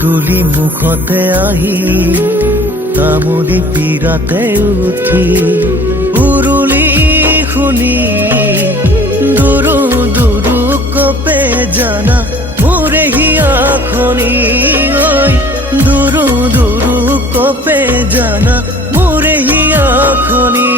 পদূলি মুখতে আহি তামুলি পীৰাতে উঠি উৰুলি শুনি দুৰু দুৰু কপে জানা মোৰে হিয়াখনি ঐ দুৰু দুৰু কপে জানা মোৰে হিয়াখনি